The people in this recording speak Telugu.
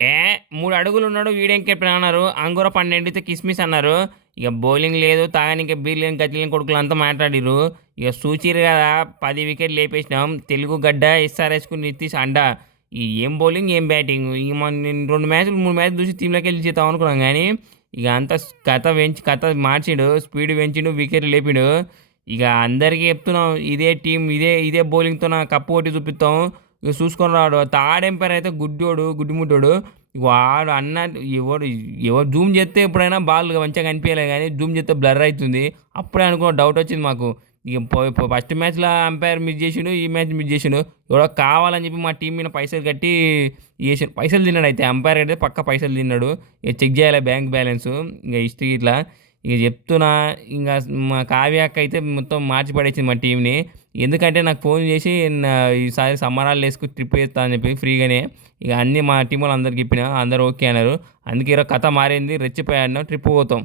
ఏ 3 అడుగులున్నాడు వీడేం కెప్టెన్ అన్నారు. అంగూర 12 కిస్మిస్ అన్నారు. ఇక బౌలింగ్ లేదు, తాగనీకే బీర్ లేని గతి లేని కొడుకులంతా మాట్లాడిర్రు. ఇక సూచిర్రు కదా 10 వికెట్లు లేపేసినాం. తెలుగు గడ్డ ఎస్ఆర్ఎస్‌కు నితీష్ అండ. ఈ ఏం బౌలింగ్, ఏం బ్యాటింగ్. ఇక నేను 2 మ్యాచ్‌లు 3 మ్యాచ్‌లు చూసి టీమ్‌లోకెళ్ళి చేద్దాం అనుకున్నాం గానీ, ఇక అంతా కథ మార్చిండు. స్పీడ్ పెంచిండు, వికెట్లు లేపిండు. ఇక అందరికీ చెప్తున్నాం ఇదే టీం, ఇదే బౌలింగ్‌తోన కప్పు కొట్టి చూపిత్తాం. ఇక చూసుకొని రాడు. థర్డ్ ఎంపైర్ అయితే గుడ్డోడు, గుడ్డిముడ్డోడు. వాడు ఎవరు జూమ్ చేస్తే ఎప్పుడైనా బాల్ మంచిగా కనిపించలే కానీ జూమ్ చేస్తే బ్లర్ అవుతుంది. అప్పుడే అనుకో డౌట్ వచ్చింది మాకు. ఇక ఫస్ట్ మ్యాచ్లో అంపైర్ మిస్ చేసిండు, ఈ మ్యాచ్ మిస్ చేసిండు. ఎవడో కావాలని చెప్పి మా టీం మీద పైసలు కట్టి చేసిండు. పైసలు తిన్నాడు అయితే అంపైర్ అయితే పక్క పైసలు తిన్నాడు. ఇక చెక్ చేయాలి బ్యాంక్ బ్యాలెన్స్, ఇక హిస్టరీ ఇట్లా. ఇక చెప్తున్నా, ఇంకా మా కావ్య అక్క అయితే మొత్తం మార్చి పడేసింది మా టీంని. ఎందుకంటే నాకు ఫోన్ చేసి ఈసారి సమ్మరాలు వేసుకుని ట్రిప్ వేస్తా అని చెప్పి ఫ్రీగానే. ఇక అన్నీ మా టీం వాళ్ళు అందరికి చెప్పిన, అందరూ ఓకే అన్నారు. అందుకే ఈరోజు కథ మారింది, రెచ్చిపోయాను, ట్రిప్ పోతాం.